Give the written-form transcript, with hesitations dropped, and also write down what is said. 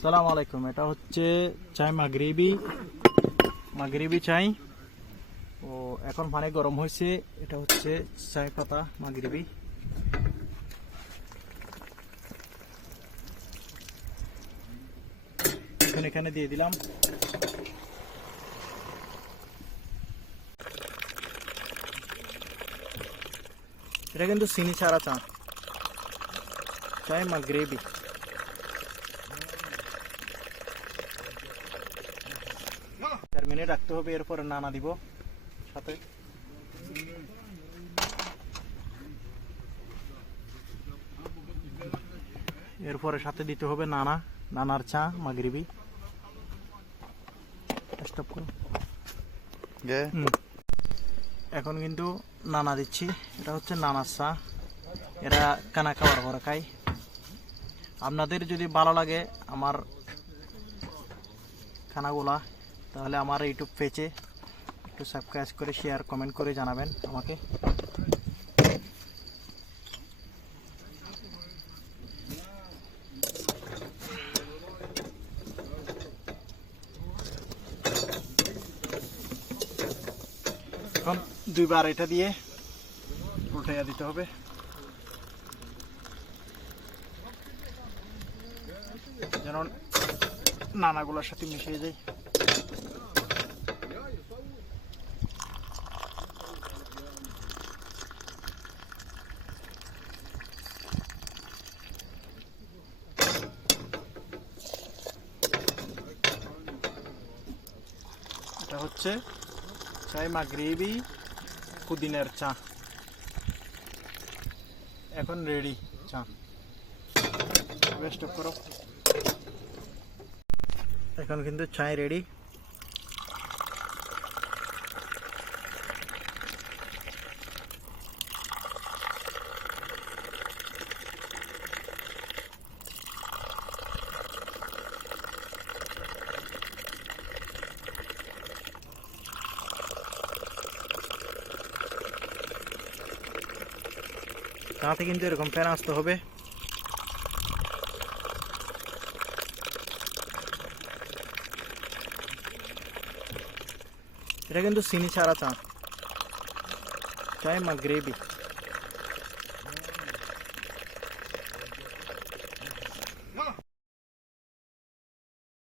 সালাম আলাইকুম। এটা হচ্ছে চাই মাগরিবি চাই। ও এখন পানি গরম হয়েছে। এটা হচ্ছে চাই পাতা মাগরিবি। এখানে দিয়ে দিলাম। এটা কিন্তু চিনি ছাড়া চা, চাই মাগরিবি। 4 মিনিট রাখতে হবে, এরপরে নানা দিব সাথে। এরপরে সাথে দিতে হবে নানার চা মাগরিবি। স্টপ করো। এখন কিন্তু নানা দিচ্ছি। এটা হচ্ছে নানার চা। এরা কানা খাওয়ার পরে খাই। আপনাদের যদি ভালো লাগে আমার খানাগুলা, তাহলে আমার ইউটিউব পেজে একটু সাবস্ক্রাইব করে শেয়ার কমেন্ট করে জানাবেন আমাকে। এখন 2 বার এটা দিয়ে উল্টাইয়া দিতে হবে, যেন নানাগুলোর সাথে মিশিয়ে যায়। এটা হচ্ছে চাই মাগরিবি পুদিনার চা। এখন রেডি চা। স্টপ করো। এখন কিন্তু চাই রেডি। চাতে কিন্তু এরকম ফ্যান আসতে হবে। এটা কিন্তু চিনি ছাড়া চা, চাই মাগরিবি।